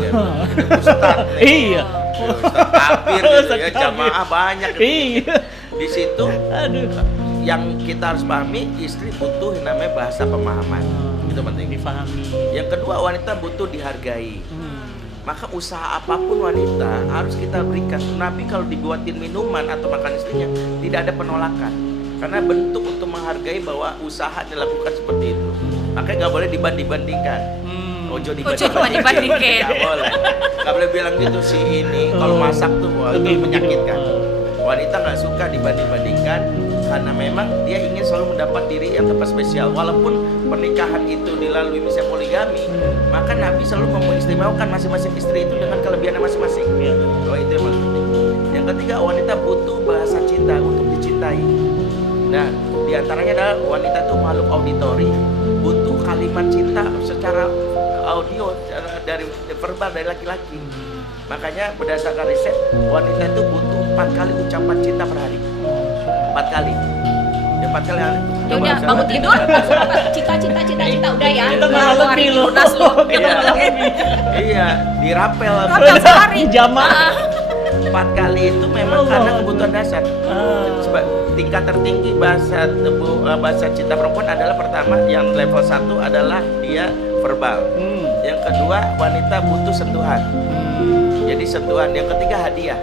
ya. Ustaz nih. Iya. Ustaz Kabir gitu ya, jamaah banyak. Iya. Di situ Aduh. yang kita harus pahami, istri butuh yang namanya bahasa pemahaman. Itu penting. Difahami. Yang kedua, wanita butuh dihargai. Maka usaha apapun wanita harus kita berikan. Nabi kalau dibuatin minuman atau makan istrinya tidak ada penolakan, karena bentuk untuk menghargai bahwa usaha dilakukan seperti itu. Makanya nggak boleh dibanding-bandingkan. Ojo dibanding-bandingkan. Nggak boleh. Nggak boleh bilang gitu si ini kalau masak tuh wah, itu menyakitkan. Wanita nggak suka dibanding-bandingkan karena memang dia ingin selalu mendapat diri yang tepat spesial. Walaupun pernikahan itu dilalui misalnya poligami, maka Nabi selalu mengistimewakan masing-masing istri itu dengan kelebihannya masing-masing. Oh, itu yang paling penting. Yang ketiga, wanita butuh bahasa cinta untuk dicintai. Nah, diantaranya adalah wanita itu makhluk auditori, butuh kalimat cinta secara audio dari verbal dari laki-laki. Makanya berdasarkan riset, wanita itu butuh 4 kali ucapan cinta per hari. 4 kali. Ya 4 kali hari. Ya udah bangun tidur cita udah ya. Kita malah lebih loh. Iya, dirapel. Rapel sehari. Jamaah. 4 kali itu memang karena kebutuhan dasar. Tingkat tertinggi bahasa cinta perempuan adalah pertama yang level 1 adalah dia verbal. Yang kedua, wanita butuh sentuhan. Jadi sentuhan. Yang ketiga, hadiah.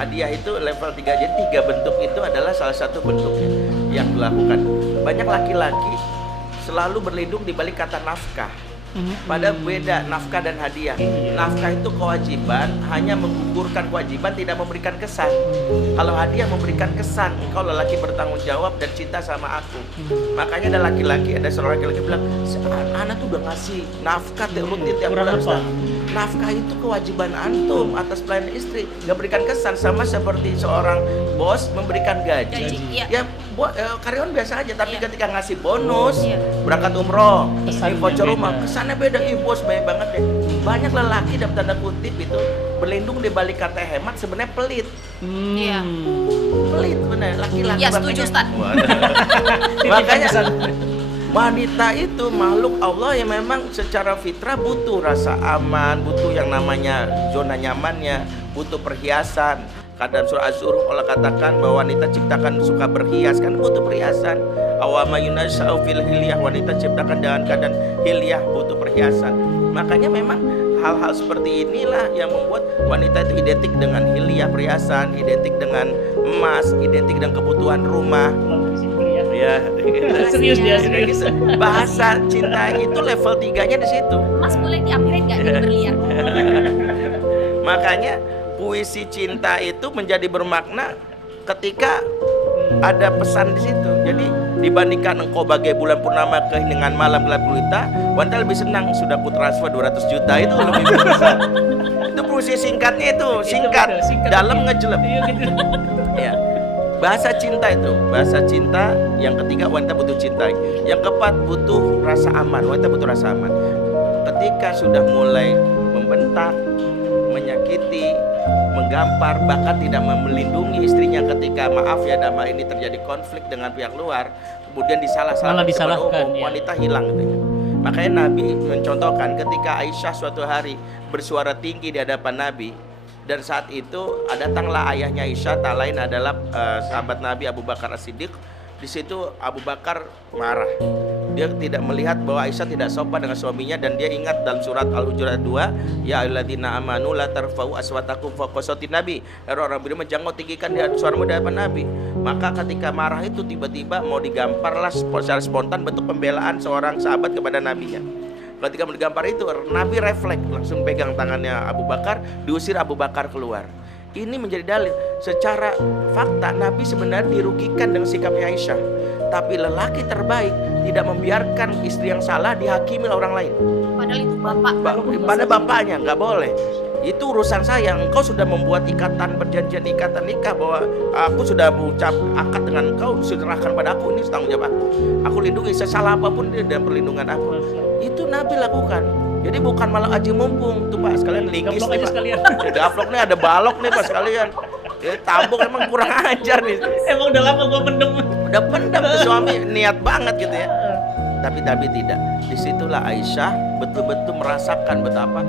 Hadiah itu level 3. Jadi 3 bentuk itu adalah salah satu bentuknya yang dilakukan. Banyak laki-laki selalu berlindung di balik kata nafkah. Pada beda nafkah dan hadiah. Nafkah itu kewajiban, hanya menggugurkan kewajiban, tidak memberikan kesan. Kalau hadiah memberikan kesan, engkau lelaki bertanggung jawab dan cinta sama aku. Makanya ada laki-laki, ada seorang laki-laki bilang, anak tuh udah ngasih nafkah rutin tiap bulan. Nafkah itu kewajiban antum atas pelayanan istri, nggak berikan kesan. Sama seperti seorang bos memberikan gaji. Ya karyawan biasa aja, tapi ketika ngasih bonus, berangkat umroh, voucher rumah, kesannya beda. Bos baik banget deh. Banyak lelaki dalam tanda kutip itu berlindung di balik kata hemat, sebenarnya pelit. Pelit benar, laki-laki. Ya setuju, Ustaz. Makanya wanita itu makhluk Allah yang memang secara fitrah butuh rasa aman, butuh yang namanya zona nyamannya, butuh perhiasan. Kadang surah Az-Zukhruf Allah katakan bahwa wanita ciptakan suka berhias, kan butuh perhiasan. Awama yunashau fil hilyah, wanita ciptakan dengan keadaan hilyah, butuh perhiasan. Makanya memang hal-hal seperti inilah yang membuat wanita itu identik dengan hilyah, perhiasan, identik dengan emas, identik dengan kebutuhan rumah. Ya, Serius dia, serius. Bahasa cintanya itu level 3-nya di situ. Mas boleh di-upgrade nggak jadi berlian? Makanya puisi cinta itu menjadi bermakna ketika ada pesan di situ. Jadi dibandingkan engkau bagai bulan purnama keheningan malam gelap gulita, wanita lebih senang sudah ku transfer 200 juta itu lebih bisa. Itu puisi singkatnya itu, singkat, dalam ngejelep. Ya. Bahasa cinta itu, bahasa cinta. Yang ketiga, wanita butuh cinta. Yang keempat, butuh rasa aman. Wanita butuh rasa aman. Ketika sudah mulai membentak, menyakiti, menggampar, bahkan tidak melindungi istrinya ketika maaf ya dalam ini terjadi konflik dengan pihak luar, kemudian disalahkan, wanita hilang gitu. Makanya Nabi mencontohkan ketika Aisyah suatu hari bersuara tinggi di hadapan Nabi. Dan saat itu datanglah ayahnya Aisyah, tak lain adalah sahabat Nabi Abu Bakar As-Siddiq. Di situ Abu Bakar marah. Dia tidak melihat bahwa Aisyah tidak sopan dengan suaminya, dan dia ingat dalam surat Al-Hujurat 2, ya ayyuhalladzina amanu la tarfa'u aswatakum fawqa sautin nabi. Orang beriman jangan tinggikan suaramu di hadapan Nabi. Maka ketika marah itu tiba-tiba mau digamparlah secara spontan bentuk pembelaan seorang sahabat kepada nabinya. Ketika digampar itu, Nabi refleks langsung pegang tangannya Abu Bakar, diusir Abu Bakar keluar. Ini menjadi dalil secara fakta Nabi sebenarnya dirugikan dengan sikapnya Aisyah. Tapi lelaki terbaik tidak membiarkan istri yang salah dihakimi oleh orang lain. Padahal itu bapak. Pada bapaknya nggak boleh. Itu urusan saya. Engkau sudah membuat perjanjian ikatan nikah bahwa aku sudah mengucap akad dengan engkau, serahkan pada aku, ini tanggung jawab aku. Aku lindungi sesalah apapun dia dalam perlindungan aku. Itu Nabi lakukan. Jadi bukan malah aji mumpung tuh Pak, sekalian linggis nih Pak. Gaplok nih, ada balok nih Pak sekalian. Ya tabung emang kurang ajar nih. Emang udah lama gua pendem. Udah pendam tuh suami niat banget gitu ya. Tapi tidak. Disitulah Aisyah betul-betul merasakan betapa